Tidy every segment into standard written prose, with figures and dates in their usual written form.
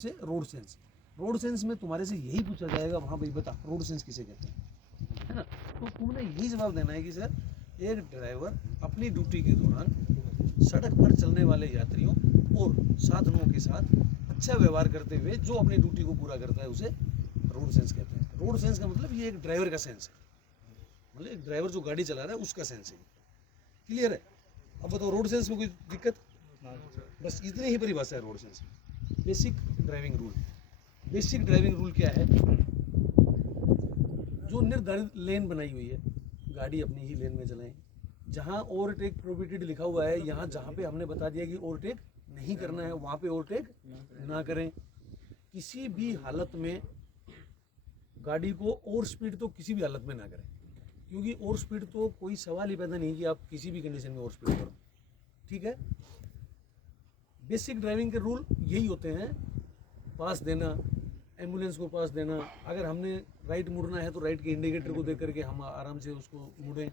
से road sense. Road sense में तुम्हारे से यही पूछा जाएगा, वहाँ भाई बता रोड सेंस किसे कहते हैं, है ना। तो तुमने यही जवाब देना है कि सर एक ड्राइवर अपनी ड्यूटी के दौरान सड़क पर चलने वाले यात्रियों और साधनों के साथ अच्छा व्यवहार करते हुए जो अपनी ड्यूटी को पूरा करता है उसे रोड सेंस कहते हैं। रोड सेंस का मतलब ये एक ड्राइवर का सेंस है, मतलब एक ड्राइवर जो गाड़ी चला रहा है उसका सेंस है। क्लियर है? अब बताओ रोड सेंस में कोई दिक्कत? बस इतनी ही परिभाषा है रोड सेंस में। Basic driving rule. Basic driving rule क्या है? जो निर्धारित लेन बनाई हुई है, गाड़ी अपनी ही लेन में चलाएं। जहाँ ओवरटेक प्रोहिबिटेड लिखा हुआ है, यहाँ जहाँ पे हमने बता दिया कि ओवरटेक नहीं करना है, वहाँ पे ओवरटेक ना करें। किसी भी हालत में गाड़ी को ओवर स्पीड तो किसी भी हालत में ना करें, क्योंकि ओवर स्पीड तो कोई सवाल ही पैदा नहीं कि आप किसी भी कंडीशन में ओवर स्पीड करो। ठीक है? बेसिक ड्राइविंग के रूल यही होते हैं। पास देना, एम्बुलेंस को पास देना, अगर हमने राइट मुड़ना है तो राइट के इंडिकेटर को देख करके हम आराम से उसको मुड़ें,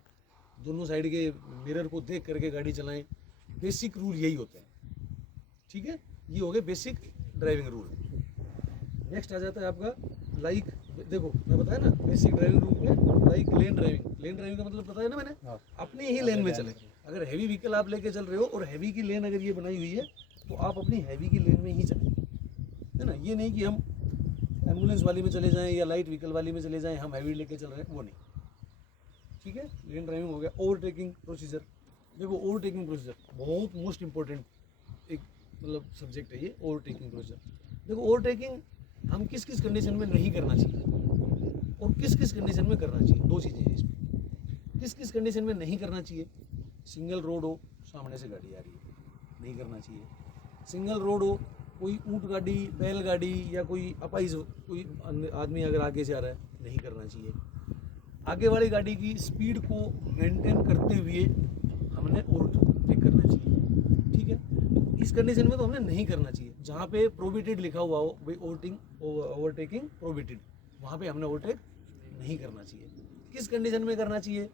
दोनों साइड के मिरर को देख करके गाड़ी चलाएं। बेसिक रूल यही होते हैं। ठीक है? ये हो गए बेसिक ड्राइविंग रूल। नेक्स्ट आ जाता है आपका लाइक, देखो मैं बताया ना बेसिक ड्राइविंग रूल में लाइक लेन ड्राइविंग। लेन ड्राइविंग का मतलब बताया ना मैंने, अपनी ही लेन में चले। अगर हैवी व्हीकल आप लेके चल रहे हो और हैवी की लेन अगर ये बनाई हुई है तो आप अपनी हैवी की लेन में ही चलें, है ना। ये नहीं कि हम एम्बुलेंस वाली में चले जाएं या लाइट व्हीकल वाली में चले जाएं, हम हैवी लेके चल रहे हैं, वो नहीं। ठीक है? लेन ड्राइविंग हो गया। ओवरटेकिंग प्रोसीजर, देखो ओवरटेकिंग प्रोसीजर बहुत मोस्ट इंपॉर्टेंट एक मतलब सब्जेक्ट है ये, ओवरटेकिंग प्रोसीजर। देखो ओवरटेकिंग हम किस किस कंडीशन में नहीं करना चाहिए और किस किस कंडीशन में करना चाहिए, दो चीज़ें हैं इसमें। किस किस कंडीशन में नहीं करना चाहिए? सिंगल रोड हो, सामने से गाड़ी आ रही है, नहीं करना चाहिए। सिंगल रोड हो, कोई ऊँट गाड़ी, बैलगाड़ी या कोई अपाइज कोई आदमी अगर आगे से आ रहा है, नहीं करना चाहिए। आगे वाली गाड़ी की स्पीड को मेंटेन करते हुए हमने ओवरटेक करना चाहिए। ठीक है? तो इस कंडीशन में तो हमने नहीं करना चाहिए। जहाँ पे प्रोहिबिटेड लिखा हुआ हो भाई ओवरटेकिंग प्रोहिबिटेड, वहाँ पे हमने ओवरटेक नहीं करना चाहिए। किस कंडीशन में करना चाहिए?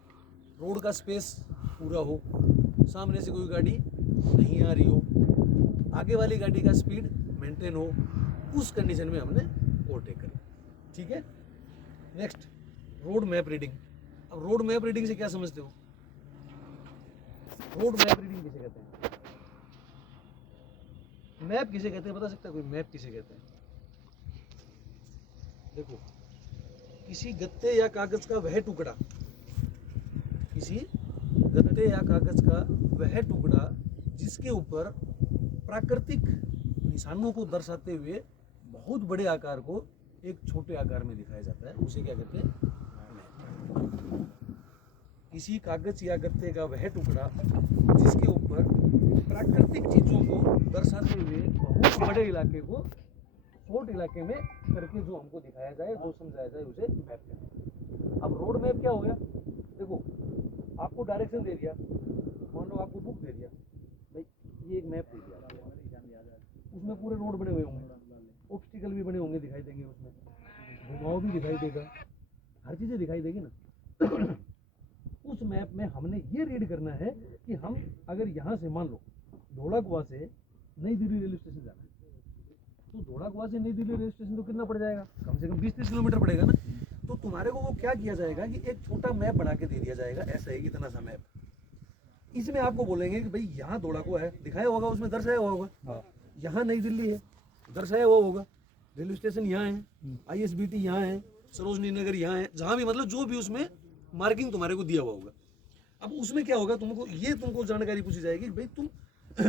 रोड का स्पेस पूरा हो, सामने से कोई गाड़ी नहीं आ रही हो, आगे वाली गाड़ी का स्पीड मेंटेन हो, उस कंडीशन में हमने ओवरटेक करना। ठीक है? Next road map reading. अब रोड मैप रीडिंग से क्या समझते हो? रोड मैप रीडिंग किसे कहते हैं? मैप किसे कहते हैं बता सकता है कोई? मैप किसे कहते हैं? देखो, किसी गत्ते या कागज का वह टुकड़ा, किसी गत्ते या कागज का वह टुकड़ा जिसके ऊपर प्राकृतिक निशानों को दर्शाते हुए बहुत बड़े आकार को एक छोटे आकार में दिखाया जाता है, उसे क्या कहते हैं? मैप। किसी कागज या गत्ते का वह टुकड़ा जिसके ऊपर प्राकृतिक चीजों को दर्शाते हुए बहुत बड़े इलाके को छोट इलाके में करके जो हमको दिखाया जाए, जो समझाया जाए, उसे मैप कहते हैं। अब रोड मैप क्या हो गया? देखो, आपको डायरेक्शन दे दिया, मान लो आपको बुक दे दिया, भाई ये एक मैप दे दिया, उसमें पूरे रोड बने हुए होंगे, ऑब्स्टिकल भी बने होंगे, दिखाई देंगे, उसमें घुमाव भी दिखाई देगा, हर चीज़ें दिखाई देगी ना। उस मैप में हमने ये रीड करना है कि हम अगर यहाँ से मान लो धौलाकुआं से नई दिल्ली रेलवे स्टेशन जाना है, तो धौलाकुआं से नई दिल्ली रेलवे स्टेशन तो कितना पड़ जाएगा? कम से कम 20-30 किलोमीटर पड़ेगा ना। तो तुम्हारे को वो क्या किया जाएगा कि एक छोटा मैप बना के दे दिया जाएगा, ऐसा है इतना सा मैप। इसमें आपको बोलेंगे कि भाई यहाँ धौलाकुआं है, दिखाया होगा, उसमें दर्शाया हुआ होगा, यहाँ नई दिल्ली है, दर्शाया हुआ होगा, रेलवे स्टेशन यहाँ है, ISBT यहाँ है, सरोजनी नगर यहाँ है, जहाँ भी मतलब जो भी उसमें मार्किंग तुम्हारे को दिया हुआ होगा। अब उसमें क्या होगा, तुमको जानकारी पूछी जाएगी कि भाई तुम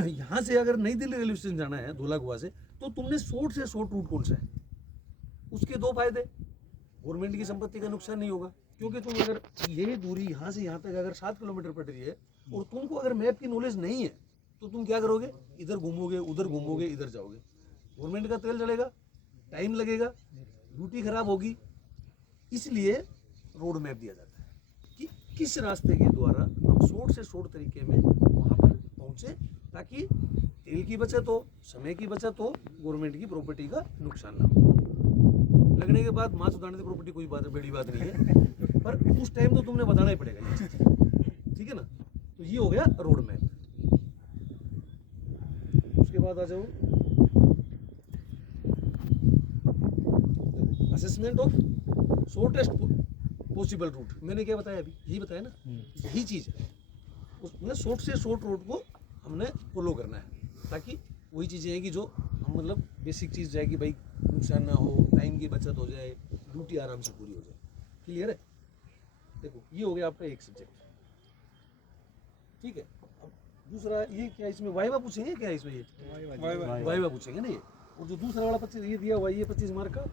यहाँ से अगर नई दिल्ली रेलवे स्टेशन जाना है धौलाकुआं से, तो तुमने शॉर्ट से शॉर्ट रूट कौन सा है? उसके दो फायदे, गवर्नमेंट की संपत्ति का नुकसान नहीं होगा, क्योंकि तुम अगर यही दूरी यहाँ से यहाँ तक अगर 7 किलोमीटर पड़ रही है और तुमको अगर मैप की नॉलेज नहीं है तो तुम क्या करोगे? इधर घूमोगे, उधर घूमोगे, इधर जाओगे, गवर्नमेंट का तेल जलेगा, टाइम लगेगा, ड्यूटी खराब होगी। इसलिए रोड मैप दिया जाता है कि किस रास्ते के द्वारा हम शॉर्ट से शॉर्ट तरीके में वहाँ पर पहुँचे, ताकि तेल की बचत हो, समय की बचत हो, गवर्नमेंट की प्रॉपर्टी का नुकसान ना हो। लगने के बाद माँ सुधारने की प्रॉपर्टी कोई बात बड़ी बात नहीं है, पर उस टाइम तो तुमने बताना ही पड़ेगा ये चीज़। ठीक है ना? तो ये हो गया रोड मैप। उसके बाद आ जाओ assessment of shortest possible route. मैंने क्या बताया अभी, यही बताया ना, यही चीज़ है। उसमें शॉर्ट से शॉर्ट रूट को हमने फॉलो करना है, ताकि वही चीज़ें हैं कि जो हम मतलब बेसिक चीज़ जाए कि भाई नुकसान ना हो, टाइम की बचत हो जाए, ड्यूटी आराम से पूरी हो जाए। क्लियर है? देखो ये हो गया आपका एक सब्जेक्ट, ठीक है। अब दूसरा ये क्या, इसमें वाइवा पूछेंगे क्या, इसमें ये वाइवा पूछेंगे ना ये। और जो दूसरा वाला 25 ये दिया हुआ है, ये 25 मार्क का,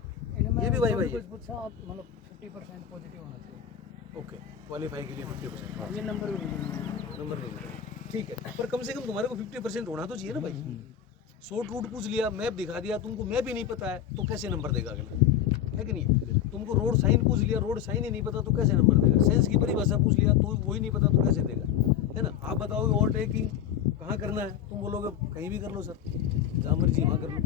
ये भी वाइवा ही है। मतलब 50% पॉजिटिव होना चाहिए। ओके, क्वालिफाई के लिए 50%। ये नंबर भी नहीं नंबर नहीं मिला, ठीक है, पर कम से कम तुम्हारे को 50% होना तो चाहिए ना भाई। शॉर्ट रूट पूछ लिया, मैप दिखा दिया, तुमको मैप ही नहीं पता है तो कैसे नंबर देगा अगला, है कि नहीं। तुमको रोड साइन पूछ लिया, रोड साइन ही नहीं पता तो कैसे नंबर देगा। सेंस की परिभाषा पूछ लिया तो वही नहीं पता तो कैसे देगा, है ना। आप बताओगे ओवरटेकिंग कहाँ करना है, तुम बोलोगे कहीं भी कर लो सर, जहाँ मर्जी वहाँ कर लो।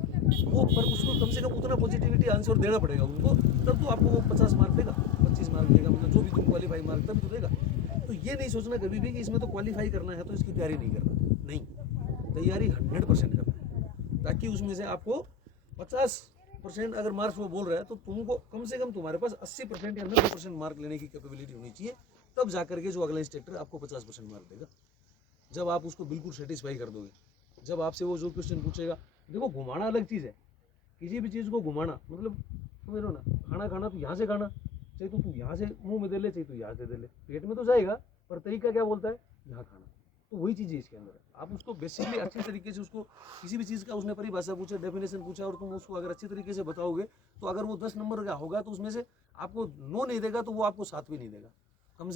वो पर उसको कम से कम उतना पॉजिटिविटी आंसर देना पड़ेगा उनको, तब तो आपको वो 50 मार्क देगा, 25 मार्क देगा, मतलब जो भी तुम क्वालिफाई मार्क तब तो देगा। तो ये नहीं सोचना कभी भी कि इसमें तो क्वालिफाई करना है तो इसकी तैयारी नहीं करना, नहीं, तैयारी 100% करना है, ताकि उसमें से आपको 50% अगर मार्क्स वो बोल रहा है तो तुमको कम से कम तुम्हारे पास 80% या 90% मार्क लेने की कैपेबिलिटी होनी चाहिए, तब जाकर के जो अगला इंस्ट्रक्टर आपको 50% मार्क देगा। जब आप उसको बिल्कुल सेटिस्फाई कर दोगे, जब आपसे वो जो क्वेश्चन पूछेगा, देखो घुमाना अलग चीज़ है, किसी भी चीज़ को घुमाना मतलब समझ लो ना, खाना खाना तो यहाँ से खाना, चाहे तो तू यहाँ से मुंह में दे ले, चाहे तो यहाँ से दे ले, पेट में तो जाएगा, पर तरीका क्या बोलता है, यहाँ खाना। तो वही चीज़ है इसके अंदर। आप उसको बेसिकली अच्छी तरीके से उसको किसी भी चीज़ का उसने परिभाषा पूछा, डेफिनेशन पूछा, और तुम उसको अगर अच्छी तरीके से बताओगे तो अगर वो 10 नंबर का होगा तो उसमें से आपको 9 नहीं देगा तो वो आपको 7 भी नहीं देगा।